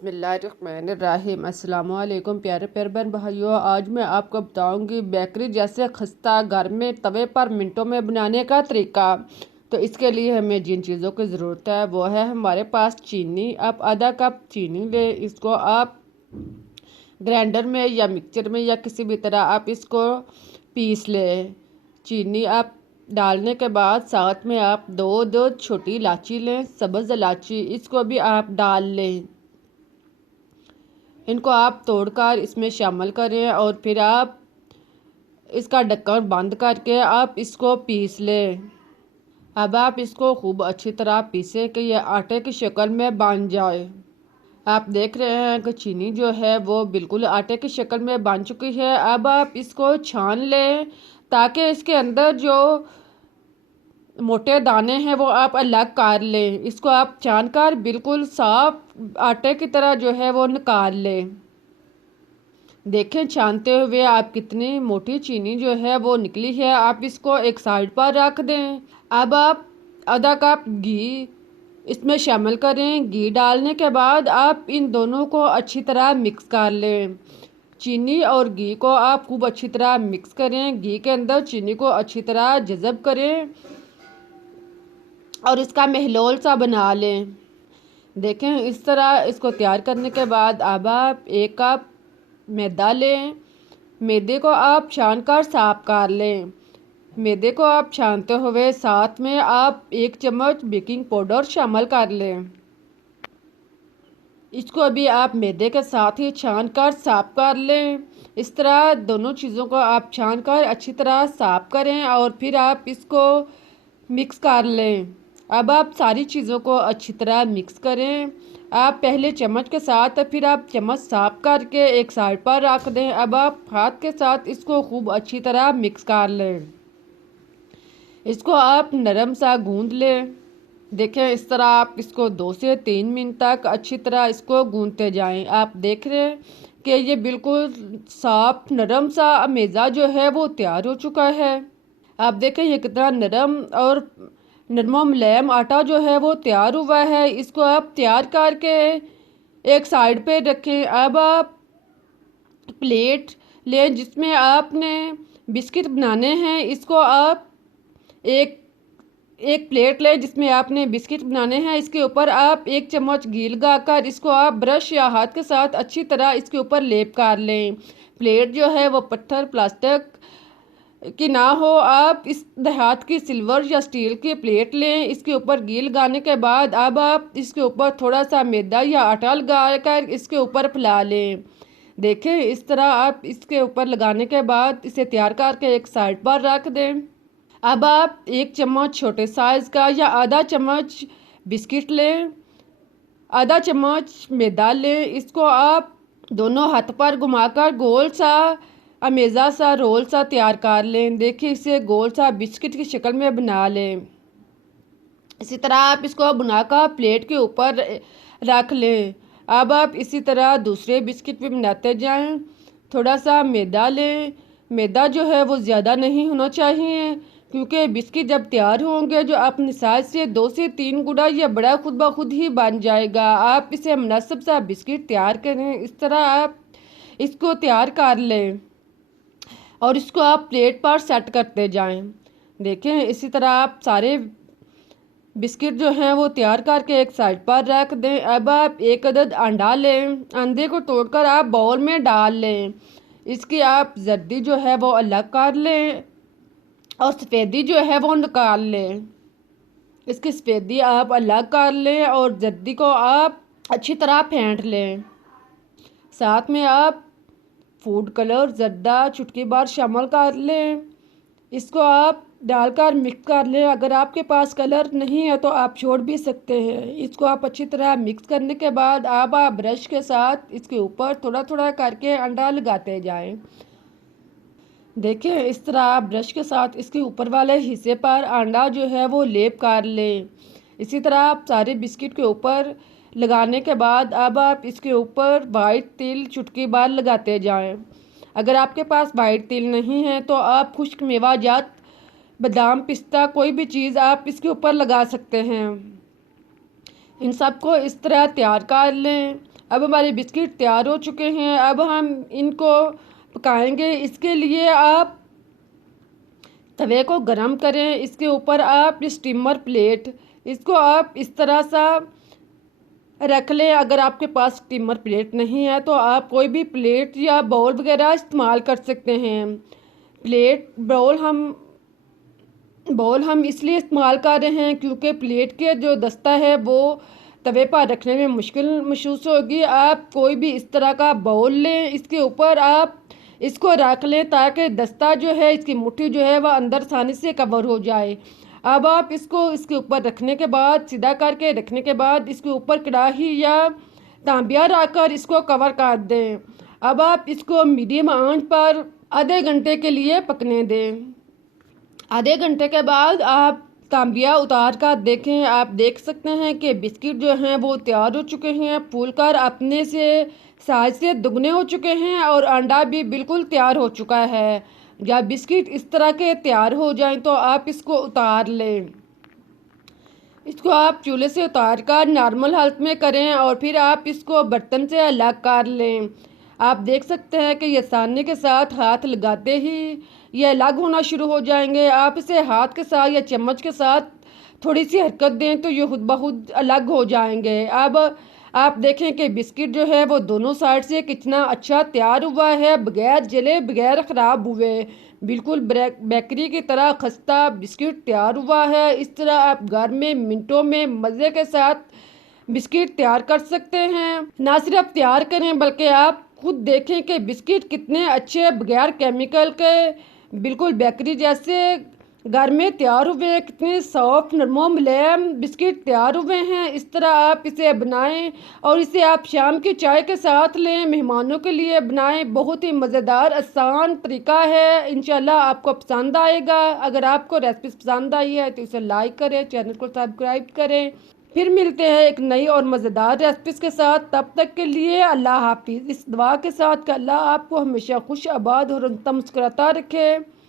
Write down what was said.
बिस्मिल्लाहिर्रहमानिर्रहीम। अस्सलाम वालेकुम प्यारे प्यारे बहन भाइयों, आज मैं आपको बताऊंगी बेकरी जैसे खस्ता घर में तवे पर मिनटों में बनाने का तरीका। तो इसके लिए हमें जिन चीज़ों की ज़रूरत है वो है हमारे पास चीनी। आप आधा कप चीनी ले, इसको आप ग्राइंडर में या मिक्सचर में या किसी भी तरह आप इसको पीस लें। चीनी आप डालने के बाद साथ में आप दो छोटी इलायची लें, सब्ज़ इलायची, इसको भी आप डाल लें। इनको आप तोड़कर इसमें शामिल करें और फिर आप इसका ढक्कन बंद करके आप इसको पीस लें। अब आप इसको खूब अच्छी तरह पीसें कि यह आटे की शक्ल में बन जाए। आप देख रहे हैं कि चीनी जो है वो बिल्कुल आटे की शक्ल में बन चुकी है। अब आप इसको छान लें ताकि इसके अंदर जो मोटे दाने हैं वो आप अलग कर लें। इसको आप छान कर बिल्कुल साफ आटे की तरह जो है वो निकाल लें। देखें छानते हुए आप कितनी मोटी चीनी जो है वो निकली है। आप इसको एक साइड पर रख दें। अब आप आधा कप घी इसमें शामिल करें। घी डालने के बाद आप इन दोनों को अच्छी तरह मिक्स कर लें। चीनी और घी को आप खूब अच्छी तरह मिक्स करें। घी के अंदर चीनी को अच्छी तरह जज़ब करें और इसका महलोल सा बना लें। देखें इस तरह इसको तैयार करने के बाद अब आप एक कप मैदा लें। मैदे को आप छान कर साफ कर लें। मैदे को आप छानते हुए साथ में आप 1 चम्मच बेकिंग पाउडर शामिल कर लें। इसको अभी आप मैदे के साथ ही छान कर साफ कर लें। इस तरह दोनों चीज़ों को आप छान कर अच्छी तरह साफ करें और फिर आप इसको मिक्स कर लें। अब आप सारी चीज़ों को अच्छी तरह मिक्स करें। आप पहले चम्मच के साथ फिर आप चम्मच साफ करके एक साइड पर रख दें। अब आप हाथ के साथ इसको खूब अच्छी तरह मिक्स कर लें। इसको आप नरम सा गूंद लें। देखें इस तरह आप इसको 2 से 3 मिनट तक अच्छी तरह इसको गूंदते जाएं। आप देख रहे हैं कि ये बिल्कुल साफ नरम सा मेज़ा जो है वो तैयार हो चुका है। आप देखें ये कितना नरम और नरम मुलायम आटा जो है वो तैयार हुआ है। इसको आप तैयार करके एक साइड पे रखें। अब आप प्लेट लें जिसमें आपने बिस्किट बनाने हैं। इसको आप एक एक प्लेट लें जिसमें आपने बिस्किट बनाने हैं। इसके ऊपर आप 1 चम्मच घी लगाकर इसको आप ब्रश या हाथ के साथ अच्छी तरह इसके ऊपर लेप कर लें। प्लेट जो है वो पत्थर प्लास्टिक की ना हो। आप इस देहात की सिल्वर या स्टील की प्लेट लें। इसके ऊपर घी लगाने के बाद अब आप इसके ऊपर थोड़ा सा मैदा या आटा लगाकर इसके ऊपर फैला लें। देखें इस तरह आप इसके ऊपर लगाने के बाद इसे तैयार करके एक साइड पर रख दें। अब आप 1 चम्मच छोटे साइज़ का या आधा चम्मच बिस्किट लें, आधा चम्मच मैदा लें। इसको आप दोनों हाथ पर घुमाकर गोल सा अमेज़ा सा रोल सा तैयार कर लें। देखिए इसे गोल सा बिस्किट की शक्ल में बना लें। इसी तरह आप इसको बनाकर प्लेट के ऊपर रख लें। अब आप इसी तरह दूसरे बिस्किट भी बनाते जाएं। थोड़ा सा मैदा लें। मैदा जो है वो ज़्यादा नहीं होना चाहिए क्योंकि बिस्किट जब तैयार होंगे जो अपनी साइज से 2 से 3 गुना या बड़ा खुद ब खुद ही बन जाएगा। आप इसे मुनासिब सा बिस्किट तैयार करें। इस तरह आप इसको तैयार कर लें और इसको आप प्लेट पर सेट करते जाएं। देखें इसी तरह आप सारे बिस्किट जो हैं वो तैयार करके एक साइड पर रख दें। अब आप 1 अदद अंडा लें। अंडे को तोड़कर आप बाउल में डाल लें। इसकी आप जर्दी जो है वो अलग कर लें और सफ़ेदी जो है वो निकाल लें। इसकी सफ़ेदी आप अलग कर लें और जर्दी को आप अच्छी तरह फेंट लें। साथ में आप फूड कलर जर्दा चुटकी भर शामिल कर लें। इसको आप डालकर मिक्स कर लें। अगर आपके पास कलर नहीं है तो आप छोड़ भी सकते हैं। इसको आप अच्छी तरह मिक्स करने के बाद अब आप ब्रश के साथ इसके ऊपर थोड़ा थोड़ा करके अंडा लगाते जाएं। देखिए इस तरह आप ब्रश के साथ इसके ऊपर वाले हिस्से पर अंडा जो है वो लेप कर लें। इसी तरह आप सारे बिस्किट के ऊपर लगाने के बाद अब आप इसके ऊपर वाइट तिल चुटकी भर लगाते जाएं। अगर आपके पास वाइट तिल नहीं है तो आप खुश्क मेवाजात बादाम पिस्ता कोई भी चीज़ आप इसके ऊपर लगा सकते हैं। इन सब को इस तरह तैयार कर लें अब हमारे बिस्किट तैयार हो चुके हैं। अब हम इनको पकाएंगे। इसके लिए आप तवे को गरम करें। इसके ऊपर आप स्टीमर प्लेट, इसको आप इस तरह सा रख लें। अगर आपके पास स्टीमर प्लेट नहीं है तो आप कोई भी प्लेट या बाउल वगैरह इस्तेमाल कर सकते हैं। प्लेट बाउल हम इसलिए इस्तेमाल कर रहे हैं क्योंकि प्लेट के जो दस्ता है वो तवे पर रखने में मुश्किल महसूस होगी। आप कोई भी इस तरह का बाउल लें, इसके ऊपर आप इसको रख लें ताकि दस्ता जो है, इसकी मुट्ठी जो है वह अंदर आसानी से कवर हो जाए। अब आप इसको इसके ऊपर रखने के बाद, सीधा करके रखने के बाद, इसके ऊपर कढ़ाई या तांबिया रखकर इसको कवर कर दें। अब आप इसको मीडियम आंच पर आधे घंटे के लिए पकने दें। आधे घंटे के बाद आप तांबिया उतार कर देखें। आप देख सकते हैं कि बिस्किट जो हैं वो तैयार हो चुके हैं, फूलकर अपने से साइज से दुगने हो चुके हैं और अंडा भी बिल्कुल तैयार हो चुका है। जब बिस्किट इस तरह के तैयार हो जाएं तो आप इसको उतार लें। इसको आप चूल्हे से उतार कर नॉर्मल हालत में करें और फिर आप इसको बर्तन से अलग कर लें। आप देख सकते हैं कि ये आसानी के साथ हाथ लगाते ही ये अलग होना शुरू हो जाएंगे। आप इसे हाथ के साथ या चम्मच के साथ थोड़ी सी हरकत दें तो ये खुद ब खुद अलग हो जाएंगे। अब आप देखें कि बिस्किट जो है वो दोनों साइड से कितना अच्छा तैयार हुआ है, बगैर जले, बगैर ख़राब हुए, बिल्कुल बेकरी की तरह खस्ता बिस्किट तैयार हुआ है। इस तरह आप घर में मिनटों में मज़े के साथ बिस्किट तैयार कर सकते हैं। ना सिर्फ तैयार करें बल्कि आप खुद देखें कि बिस्किट कितने अच्छे, बगैर केमिकल के, बिल्कुल बेकरी जैसे घर में तैयार हुए हैं। कितने सॉफ्ट, नरमो मुलायम बिस्किट तैयार हुए हैं। इस तरह आप इसे बनाएं और इसे आप शाम की चाय के साथ लें, मेहमानों के लिए बनाएं। बहुत ही मज़ेदार आसान तरीका है। इंशाल्लाह आपको पसंद आएगा। अगर आपको रेसिपी पसंद आई है तो इसे लाइक करें, चैनल को सब्सक्राइब करें। फिर मिलते हैं एक नई और मज़ेदार रेसिपीज़ के साथ। तब तक के लिए अल्लाह हाफिज़। इस दुआ के साथ कि अल्लाह आपको हमेशा खुश, आबाद और मुस्कुराता रखे।